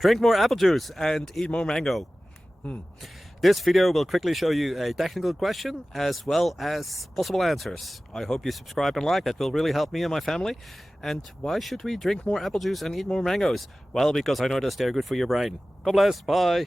Drink more apple juice and eat more mango. This video will quickly show you a technical question as well as possible answers. I hope you subscribe and like, that will really help me and my family. And why should we drink more apple juice and eat more mangoes? Well, because I noticed they're good for your brain. God bless, bye.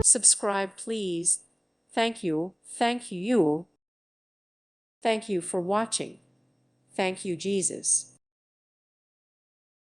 Subscribe, please. Thank you. Thank you. Thank you for watching. Thank you, Jesus.